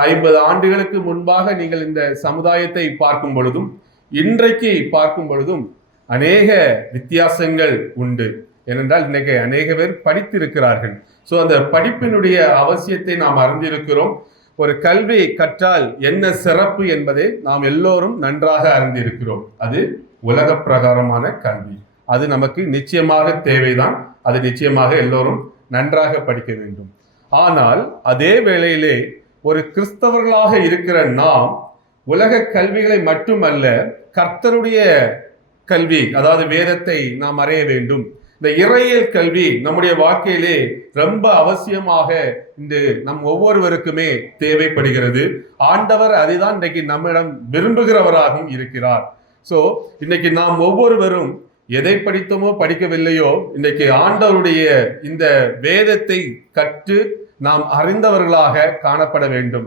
50 ஆண்டுகளுக்கு முன்பாக நீங்கள் இந்த சமுதாயத்தை பார்க்கும் பொழுதும் இன்றைக்கு பார்க்கும் பொழுதும் அநேக வித்தியாசங்கள் உண்டு. ஏனென்றால் இன்னைக்கு அநேக பேர் படித்திருக்கிறார்கள். ஸோ அந்த படிப்பினுடைய அவசியத்தை நாம் அறிந்திருக்கிறோம். ஒரு கல்வி கற்றால் என்ன சிறப்பு என்பதை நாம் எல்லோரும் நன்றாக அறிந்திருக்கிறோம். அது உலக பிரகாரமான கல்வி. அது நமக்கு நிச்சயமாக தேவைதான். அது நிச்சயமாக எல்லோரும் நன்றாக படிக்க வேண்டும். ஆனால் அதே வேளையிலே ஒரு கிறிஸ்தவர்களாக இருக்கிற நாம் உலக கல்விகளை மட்டுமல்ல, கர்த்தருடைய கல்வி, அதாவது வேதத்தை நாம் அறிய வேண்டும். இந்த இறையியல் கல்வி நம்முடைய வாழ்க்கையிலே ரொம்ப அவசியமாக இந்த நம் ஒவ்வொருவருக்குமே தேவைப்படுகிறது. ஆண்டவர் அதைதான் இன்றைக்கு நம்மிடம் விரும்புகிறவராகவும் இருக்கிறார். ஸோ இன்னைக்கு நாம் ஒவ்வொருவரும் எதை படித்தோமோ படிக்கவில்லையோ, இன்றைக்கு ஆண்டவருடைய இந்த வேதத்தை கற்று நாம் அறிந்தவர்களாக காணப்பட வேண்டும்.